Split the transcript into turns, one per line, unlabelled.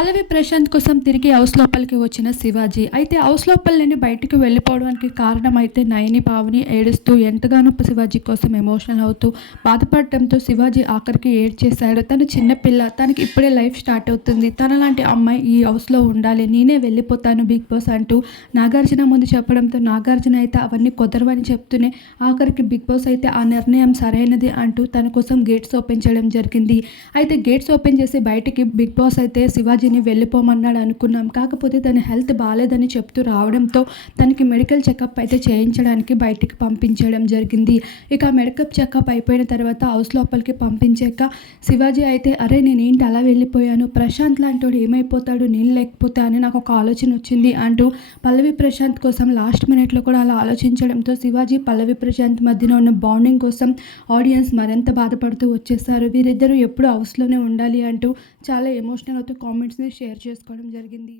పల్లవి ప్రశాంత్ కోసం తిరిగి హౌస్ లోపలికి వచ్చిన శివాజీ అయితే హౌస్ లోపల నుండి బయటికి వెళ్ళిపోవడానికి కారణం అయితే నయని పావని ఏడుస్తూ ఎంతగానో శివాజీ కోసం ఎమోషనల్ అవుతూ బాధపడటంతో శివాజీ ఆఖరికి ఏడ్చేశాడు. తను చిన్నపిల్ల తనకి ఇప్పుడే లైఫ్ స్టార్ట్ అవుతుంది. తన లాంటి అమ్మాయి ఈ హౌస్లో ఉండాలి నేనే వెళ్ళిపోతాను బిగ్ బాస్ అంటూ నాగార్జున ముందు చెప్పడంతో నాగార్జున అయితే అవన్నీ కుదరవని చెప్తూనే ఆఖరికి బిగ్ బాస్ అయితే ఆ నిర్ణయం సరైనది అంటూ తన కోసం గేట్స్ ఓపెన్ చేయడం జరిగింది. అయితే గేట్స్ ఓపెన్ చేసి బయటికి బిగ్ బాస్ అయితే శివాజీని వెళ్ళిపోమన్నాడు అనుకున్నాం. కాకపోతే తన హెల్త్ బాగాలేదని చెప్తూ రావడంతో తనకి మెడికల్ చెకప్ అయితే చేయించడానికి బయటికి పంపించడం జరిగింది. ఇక మెడికల్ చెకప్ అయిపోయిన తర్వాత హౌస్ లోపలికి పంపించాక శివాజీ అయితే అరే నేనేంటి అలా వెళ్ళిపోయాను? ప్రశాంత్ లాంటి ఏమైపోతాడు? నేను లేకపోతే అని నాకు ఒక ఆలోచన వచ్చింది అంటూ పల్లవి ప్రశాంత్ కోసం లాస్ట్ మినిట్లో కూడా అలా ఆలోచించడంతో శివాజీ పల్లవి ప్రశాంత్ మధ్యన ఉన్న బాండింగ్ కోసం ఆడియన్స్ మరింత బాధపడుతూ వచ్చేసారు. వీరిద్దరూ ఎప్పుడు హౌస్లోనే ఉండాలి అంటూ చాలా ఎమోషనల్ అవుతూ కామెంట్స్ని షేర్ చేసుకోవడం జరిగింది.